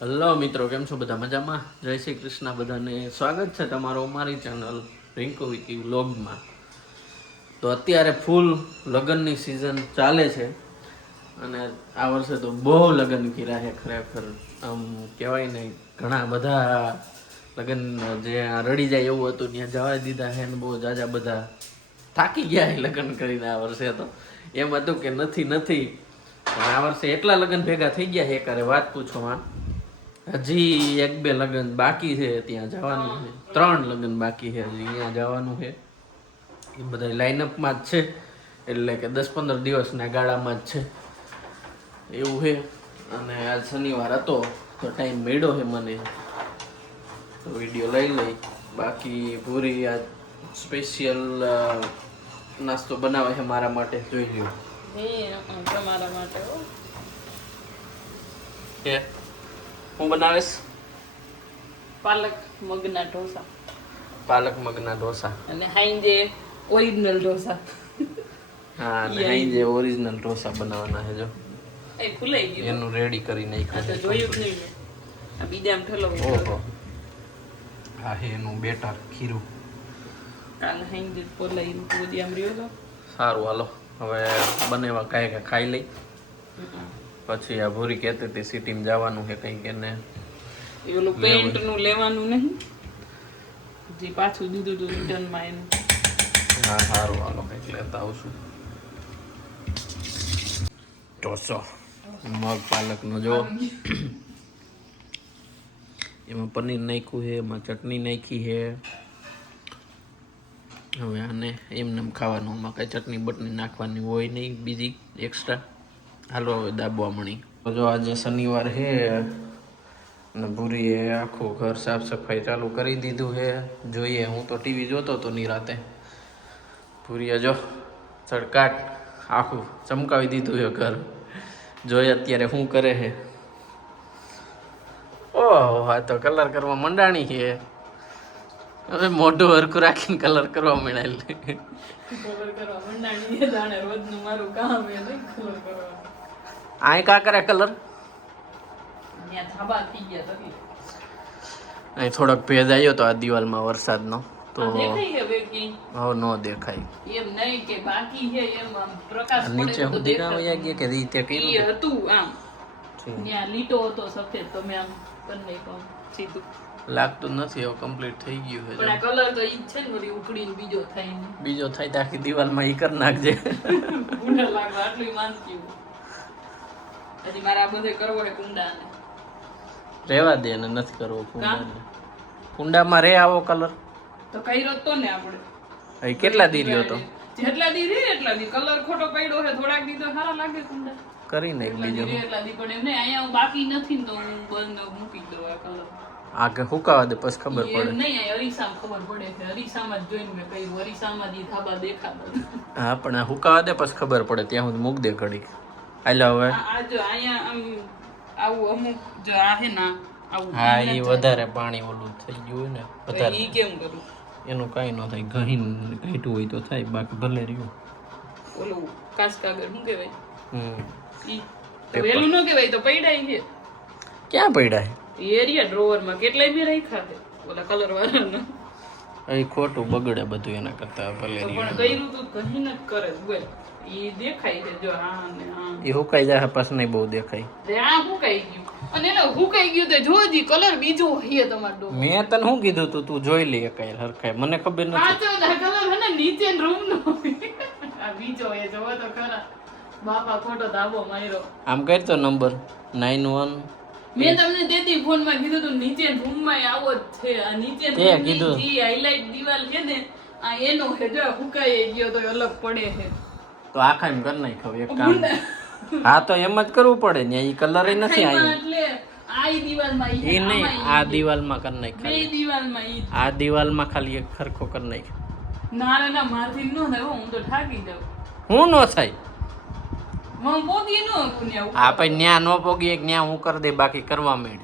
Hello મિત્રો, કેમ છો બધા? મજામાં? જય શ્રી કૃષ્ણ બધાને. સ્વાગત છે તમારો અમારી ચેનલ રિંકુ વિકી વ્લોગમાં. તો અત્યારે ફૂલ લગ્નની સિઝન ચાલે છે અને આ વર્ષે તો બહુ લગ્ન કર્યા છે ખરેખર. આમ કહેવાય ને, ઘણા બધા લગ્ન જે રડી જાય એવું હતું ત્યાં જવા દીધા છે ને બહુ જાજા બધા થાકી ગયા છે લગ્ન કરીને. આ વર્ષે તો એમ હતું કે નથી પણ આ વર્ષે એટલા લગ્ન ભેગા થઈ ગયા છે એકારે વાત પૂછોમાં. હજી એક બે લગ્ન બાકી છે, ત્યાં જવાનું છે. 3 લગ્ન બાકી છે હજી, અહીંયા જવાનું છે. એ બધા લાઇનઅપમાં જ છે, એટલે કે 10-15 દિવસના ગાળામાં જ છે એવું છે. અને આજ શનિવાર હતો તો ટાઈમ મળ્યો છે મને, તો વિડીયો લઈ લઈ. બાકી પૂરી આજ સ્પેશિયલ નાસ્તો બનાવે છે મારા માટે, જોઈ લ્યો. તમારા માટે કે હું બનાવીશ પાલક મગના ઢોસા. પાલક મગના ઢોસા અને હાઈજે ઓરિજિનલ ઢોસા. હા, નહીં જે ઓરિજિનલ ઢોસા બનાવવાના છે. જો એ ફૂલાઈ ગયું, એનું રેડી કરી નાખ્યું છે. જોયું જ નહીં આ બીજામ ઠેલો. ઓહો, આ હે એનું બેટર ખીરું. કાલ હાઈજે ફૂલાઈ પૂરી આમ રહ્યો તો. સારું, હાલો હવે બનેવા કાંઈ ખાઈ લઈ. પછી આ ભૂરી કહેતી હતી સિટીમાં જવાનું છે કંઈક એને. એ ઓલું પેન્ટ નું લેવાનું નહીં, જે પાછું દીધું હતું રિટર્નમાં એનું. હા, સારું, હાલો કંઈક લેતા આવશું. ઢોસો મગ પાલકનો જો, એમાં પનીર નાખ્યું છે, એમાં ચટણી નાખી છે. હવે આને એમને ખાવાનું, આમાં કાંઈ ચટણી બટણી નાખવાની હોય નહીં બીજી એક્સ્ટ્રા. હાલો હવે દાબવા મળી. તો જો આજે શનિવાર છે અને ભૂરીએ આખું ઘર સાફ સફાઈ ચાલુ કરી દીધું છે. જોઈએ, હું તો ટીવી જોતો હતો નિરાતે. ભૂરીએ જો ચડકાટ આખું ચમકાવી દીધું છે ઘર. જોઈએ અત્યારે શું કરે છે. ઓહો, આ તો કલર કરવા મંડાણી છે. હવે મોઢું હરખું રાખીને કલર કરવા માંડ્યા. કલર કરવા મંડાણી જાણે રોજનું મારું કામ એ નહીં કલર કરવાનું. આય કા કરે કલર? ત્યાં ધાબા થઈ ગયા તકલીફ. અહીં થોડોક ભેજ આવ્યો તો આ દિવાલમાં વરસાદનો, તો દેખાય હવે કે હવે ન દેખાય. એમ નહીં કે બાકી છે, એમ આમ પ્રકાશ પડે નીચે તો સુધી ના દેખાય. વયા ગયા કે રીતે એ કર્યું હતું આમ છે. ત્યાં લીટો હતો સફેદ, તો મેં આમ કરી નાખ્યો સીધું. લાગતું નથી હવે કમ્પ્લીટ થઈ ગયું છે. પણ આ કલર તો ઈ જ છે ને, વળી ઉકળીને બીજો થાય ને. બીજો થાય તો આખી દિવાલમાં ઈ કરી નાખજે. કુંડા લાગવા આટલું માનતી હું. હજી મારે આ બધે કરવો છે કુંડાને. રહેવા દે ને, નથી કરવો કુંડાને. કુંડામાં રે આવો કલર તો કર્યો તો ને આપણે. અહીં કેટલા દી રહ્યો તો? જેટલા દી રે એટલા દી. કલર ખોટો પડ્યો છે, થોડાક દી તો સારા લાગે કુંડા. કરી નાખ એટલા દી બીજો. રે એટલા દી પણ એમ નહીં, અહીંયા હું બાકી નથી ને તો હું બંધ મૂકી દઉં આ કલર. આગે હુકાવા દે પછી ખબર એમ પડે. નહીં, અહીંયા અરીસામાં ખબર પડે છે. અરીસામાં જ જોઈને મેં કહ્યું, અરીસામાં દી ધાબા દેખાતા. હા, પણ આ હુકાવા દે પછી ખબર પડે. ત્યાં સુધી મૂક દે ઘડીક. હાલો હવે. આ જો અહીંયા આમ આવું અમુક જો આ હે ના આવું. હા, એ વધારે પાણી ઓલું થઈ ગયું હોય ને વધારે. ઈ કેમ કરું? એનું કાંઈ ન થાય, ઘટ્યું હોય તો થાય, બાકી ભલે રહ્યું. ઓલું કાચ કાગળ શું કહેવાય? ઈ તો પેપર. વેલું ન કહેવાય, તો પૈડાય છે. ક્યાં પડ્યા એરિયા ડ્રોવરમાં કેટલાય બી રાખ્યા છે ઓલા કલર વાળાના. અહીં ખોટું બગડે બધું એના કરતા ભલે તો રહ્યું. પણ કર્યું તો કहीं ન કરે બોલ. ઈ દેખાય છે જો આ ને આ. એ હુકાઈ જાય પછી નહીં બહુ દેખાય. તે આ હુકાઈ ગયું. અને એને હુકાઈ ગયું તો જોજી કલર બીજો હે તમારો ડો. મેં તને શું કીધું તું જઈ લે કઈ હરખાય, મને ખબર નથી. કાચો ના કલર હે ને નીચે રૂમ નો. આ બીજો એ જોવો તો ખરા. બાપા ખોટો ધાબો માર્યો. આમ કરતો નંબર 91. મેં તમને તેથી ફોન માં કીધું તું નીચે રૂમ માં આવો જ છે. આ નીચે તે કીધું. જે હાઇલાઇટ દિવાલ છે ને આ એનો હે જો હુકાઈ ગયો તો અલગ પડે છે. તો આખા એમ કરી નાખ્યો એક કામ. હા, તો એમ જ કરવું પડે ને, એ કલર નથી આવ્યો. એટલે આ દિવાલમાં એ નહીં, આ દિવાલમાં કરી નાખ. બે દિવાલમાં ઈ. આ દિવાલમાં ખાલી એક ખરખો કરી નાખ. ના મારથી નો થાય હો, હું તો ઠાકી જાઉં. હું ન થાય હું પોગી નો હકું ને આવું. આ પછી ન્યા નો પોગી એક ન્યા હું કરી દે, બાકી કરવા માંડ.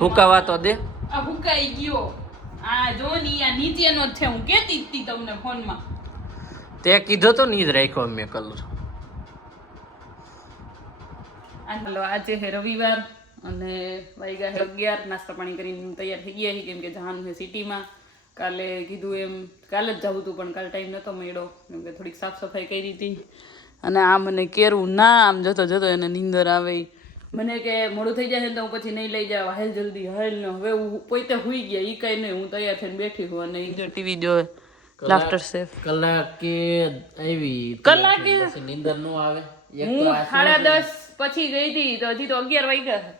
હુકાવા તો દે. આ હુકાઈ ગયો. આ જો ની આ નીચેનો જ છે, હું કેતી જ તી તમને ફોનમાં. તે કીધો તો ની જ રાખ્યો મેં કલર. હાલો, આજે છે રવિવાર અને વાગ્યા 11 નાસ્તા પાણી કરીને તૈયાર થઈ ગયા છે કેમ કે જવાનું છે સિટીમાં. કાલે કીધું એમ કાલે જ જવું હતું પણ કાલે ટાઈમ નહોતો મળ્યો કેમ કે થોડીક સાફ સફાઈ કરી હતી. અને આ મને કેરું ના આમ જતો જતો એને નીંદર આવે. મને કે મોડું થઈ જાય ને તો હું પછી નહીં લઈ જાવ, હાલ જલ્દી હાલ ને. હવે હું પોતે હુઈ ગયા, ઈ કઈ નહીં, હું તૈયાર થઈને બેઠી છું અને ઈ ટીવી જોવે લાફ્ટર શેફ. કલાકે આવી કલાકે પછી નીંદર નો આવે. હું 10:30 પછી ગઈ હતી તો હજી તો 11 વાગ્યા.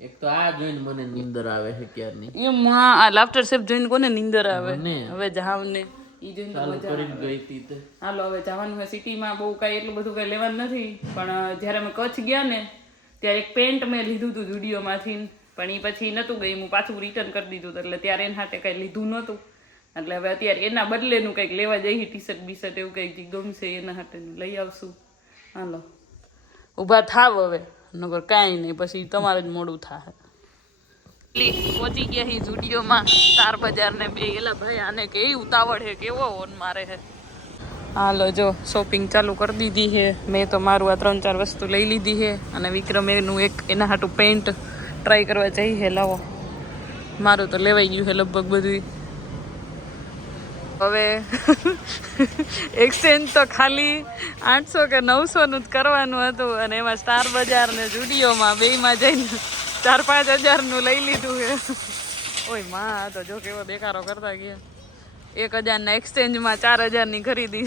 એક તો આ જોઈને મને નીંદર આવે છે ક્યારની. એમ આ લાફ્ટર શેફ જોઈને કોને નીંદર આવે? મને. હવે જાવ ને ઈ જોઈને તો મજા કરીને ગઈ હતી તે. હાલો હવે જવાનું હોય સિટીમાં. બહુ કાંઈ એટલું બધું કાંઈ લેવાનું નથી પણ જ્યારે અમે કચ્છ ગયા ને ત્યારે એક પેન્ટ મેં લીધું હતું જુડિયોમાંથી પણ એ પછી નહોતું ગઈ. હું પાછું રિટર્ન કરી દીધું એટલે ત્યારે એના હાથે કાંઈ લીધું નહોતું એટલે હવે અત્યારે એના બદલેનું કંઈક લેવા જઈએ. ટી શર્ટ બીશર્ટ એવું કંઈક ગમશે એના હાથેનું લઈ આવશું. હાલો ઊભા થાવ હવે, નગર કાંઈ નહીં પછી તમારે જ મોડું થાય. પહોંચી ગયા હી જુડિયોમાં સ્ટાર બજાર ને બે. એલા ભાઈ આને કેવી ઉતાવળ હે, કેવો ઓન મારે હે. હાલો જો શોપિંગ ચાલુ કરી દીધી છે. મેં તો મારું આ 3-4 વસ્તુ લઈ લીધી છે અને વિક્રમ એનું એક એના હાટું પેન્ટ ટ્રાય કરવા જઈ છે. લાવો મારું તો લેવાઈ ગયું છે લગભગ બધું. હવે એક્સચેન્જ તો ખાલી 800 કે 900 નું જ કરવાનું હતું અને એમાં સ્ટાર બજાર ને જુડિયોમાં બેયમાં જઈને 4-5 હજારનું લઈ લીધું છે. ઓય માં આ તો જો કેવો દેખાડો કરતા ગયા. 1000 ના એક્સચેન્જમાં 4000 ખરીદી.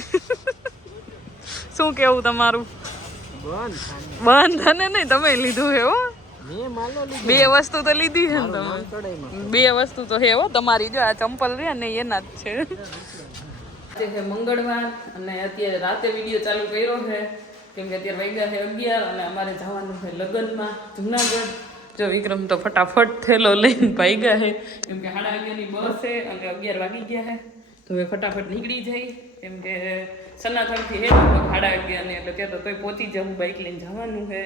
શું કેવું તમારું? બંધ અને નહીં તમે લીધું છે હો. બે વસ્તુ તો લીધી છે ને તમે. બે વસ્તુ તો હે હો તમારી. જો આ ચંપલ રહ્યા ને એના જ છે. આજે છે મંગળવાર અને અત્યારે રાતે વિડીયો ચાલુ કર્યો છે કેમ કે અત્યારે વાગ્યા છે 11 અને અમારે જવાનું છે લગ્નમાં જુનાગઢ. જો વિક્રમ તો ફટાફટ થેલો લઈને ભાગ્યા છે કેમ કે 11:30 ની બસ છે અને 11 વાગી ગયા છે તો હવે ફટાફટ નીકળી જાય કેમ કે સનાથનથી હે 11:30 ને એટલે ત્યાં તો તોય પહોંચી જવું. બાઇક લઈને જવાનું છે.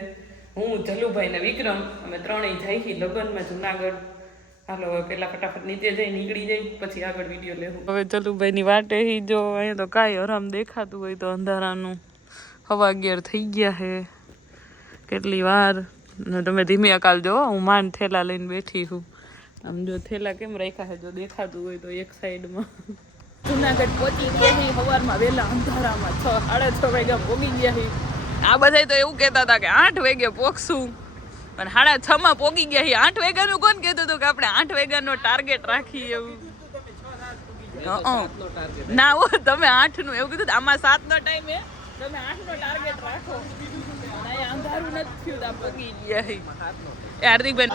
હું જલુભાઈ ને વિક્રમ અમે ત્રણેય જાય છીએ લગ્નમાં જુનાગઢ. હાલો હવે પેલા ફટાફટ નીચે જઈ નીકળી જાય પછી આગળ વિડીયો લેવું. હવે જલુભાઈ ની વાટે હી જો અહીંયા તો કાંઈ આરામ દેખાતું હોય તો અંધારાનું 11:15 થઈ ગયા છે. કેટલી વાર ને તમે ધીમે અકાલ જો હું માંડ થેલા લઈને બેઠી છું. આમ જો થેલા કેમ રાખ્યા છે જો દેખાતું હોય તો એક સાઈડમાં. જુનાગઢ પહોંચી ગયા છીએ સવારમાં વહેલા અંધારામાં 6-6:30 વાગ્યા પહોંચી ગયા છીએ. આ બધા તો એવું કહેતા હતા કે 8 વાગે પહોંચશું પણ 6:30 માં પહોંચી ગયા છીએ. 8 વાગ્યાનું કોણ કહેતું હતું કે આપણે 8 વાગ્યાનો ટાર્ગેટ રાખીએ એવું? ના હો તમે 8 નું એવું કીધું. આમાં 7 નો ટાઈમ હે, તમે 8 નો ટાર્ગેટ રાખો. અંધારું નથી થયું તો પગી ગયા. હાર્દિકભાઈ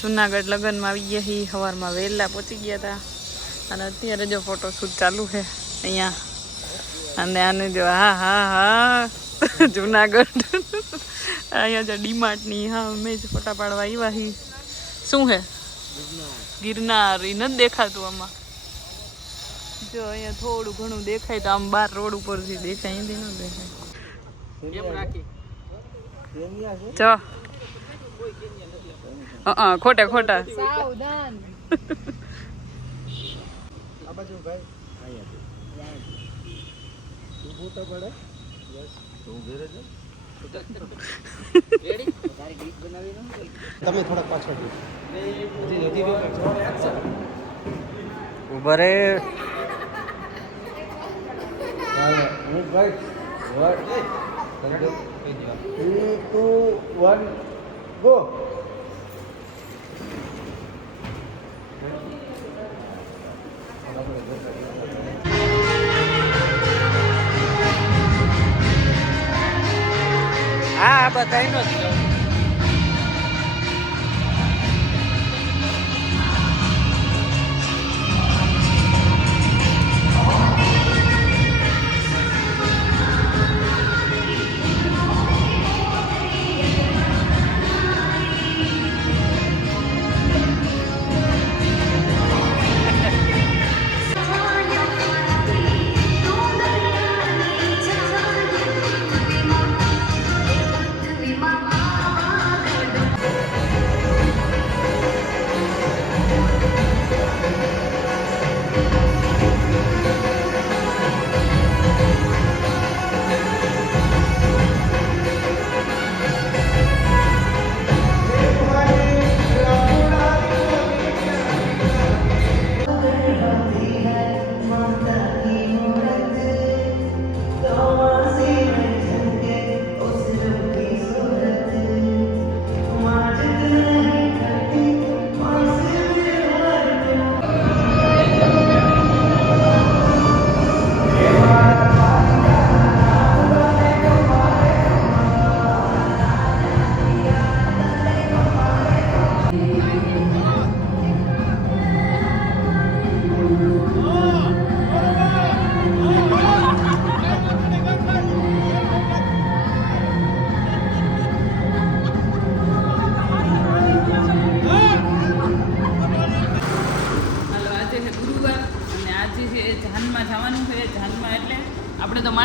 જુનાગઢ લગ્નમાં આવી ગયા છીએ. સવારમાં વહેલા પહોંચી ગયા હતા અને અત્યારે જો ફોટોશૂટ ચાલુ છે અહીંયા. અને આને જો હા જુનાગઢ અહીંયા જો ડીમાર્ટની હા અમે જ ફોટા પાડવા આવ્યા છીએ. શું છે ગિરનાર? એ નથી દેખાતું આમાં. જો અહીંયા થોડું ઘણું દેખાય તો આમ બહાર રોડ ઉપરથી દેખાય, અહીંથી ન દેખાય. જો ખોટા ખોટા સાવધાન. તમે થોડા પાછળ ઉભા રે. ભાઈ 3, 2, 1 ગો. હા બધાયનો જ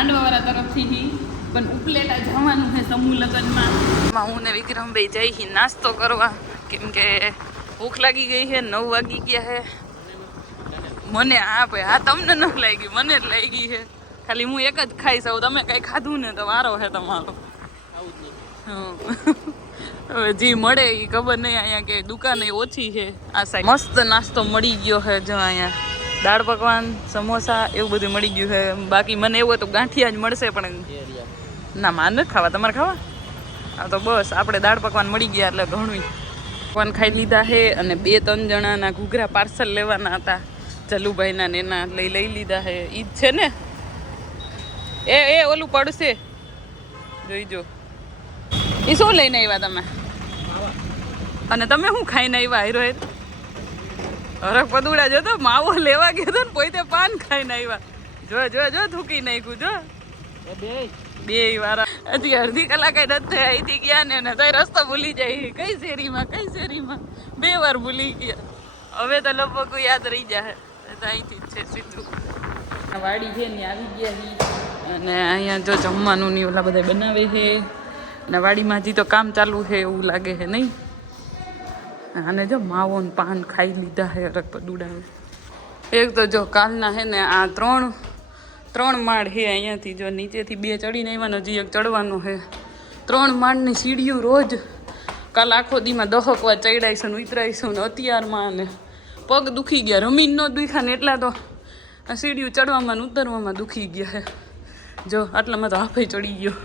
માંડવાવાળા તરફથી હી પણ ઉપલેટા જવાનું છે સમૂહ લગ્નમાં. એમાં હું ને વિક્રમભાઈ જઈ હી નાસ્તો કરવા, કેમ કે ભૂખ લાગી ગઈ છે, 9 વાગી ગયા છે. મને હા ભાઈ હા તમને ન લાગી, મને જ લાગી છે. ખાલી હું એક જ ખાઈ શકું, તમે કઈ ખાધું ને તો વારો છે તમારો. હવે જે મળે એ ખબર નહીં, અહીંયા કે દુકાન ઓછી છે આ સાઈડ. મસ્ત નાસ્તો મળી ગયો છે જો અહીંયા, દાળ પકવાન, સમોસા એવું બધું મળી ગયું છે. બાકી મને એવું હતું ગાંઠિયા જ મળશે, પણ ના માર નથી ખાવા, તમારે ખાવા? હા તો બસ આપણે દાળ પકવાન મળી ગયા એટલે ઘણું. પકવાન ખાઈ લીધા છે અને 2-3 જણાના ઘૂઘરા પાર્સલ લેવાના હતા જલુભાઈના ને એના લઈ લીધા છે. ઈ જ છે ને એ ઓલું પડશે જોઈજો. એ શું લઈને આવ્યા તમે? અને તમે શું ખાઈને આવ્યા હીરો? હરખ પદુડા જો તો માવો લેવા ગયો તો ને પોતે પાન ખાઈને આવ્યા. જો થૂકી નાખ્યું જો બે વાળા. હજી અડધી કલાક નથી અહીંથી ગયા ને તો રસ્તો ભૂલી જાય. કઈ શેરીમાં 2 વાર ભૂલી ગયા. હવે તો લગભગ યાદ રહી જાય તો અહીંથી જ છે સીધું. વાડી છે ને આવી ગયા અને અહીંયા જો જમવાનું ની ઓલા બધા બનાવે છે અને વાડીમાં હજી તો કામ ચાલુ છે એવું લાગે છે નહીં. અને જો માવો ને પાન ખાઈ લીધા છે હરખ પદુડા. એક તો જો કાલના છે ને આ 3 માળ છે, અહીંયાથી જો નીચેથી 2 ચડીને આવ્યા, હજી એક ચડવાનો છે. 3 માળની સીડીઓ રોજ. કાલ આખો દીમાં 10 વાર ચડાઈશું ને ઉતરાઈશું ને અત્યારમાં ને પગ દુખી ગયા. રમીન ન દુખ્યા ને એટલા તો આ સીડીઓ ચડવામાં ને ઉતરવામાં દુખી ગયા છે. જો આટલામાં તો હાફે ચડી ગયો.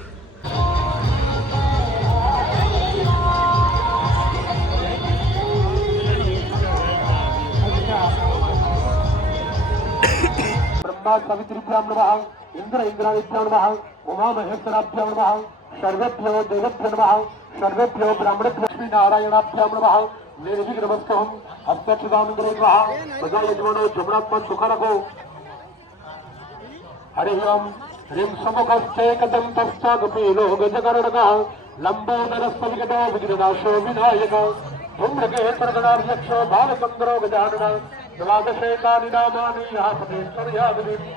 सवित्रीभ्यां नमः इंद्रादिभ्यां नमः उमा महेश्वराभ्यां नमः सर्वेभ्यो देवेभ्यो नमः सर्वेभ्यो ब्राह्मणेभ्यो लक्ष्मी नारायणाभ्यां नमः निर्विघ्न नमस्कारं हस्तक्षदानंदरे नमः सदा यजमानो जमनात्मन सुखरको हरि ओम ह्रीं समकस्ते कदन्तश्चागपीलो गजकर्णकः लम्बोदरस्तविकटो विघ्ननाशो विनायकः धूम्रकेतर्गणाध्यक्षो भालचन्द्रो गजाननः द्वादशेतानि नामानि यापतेश्वर्यादिनि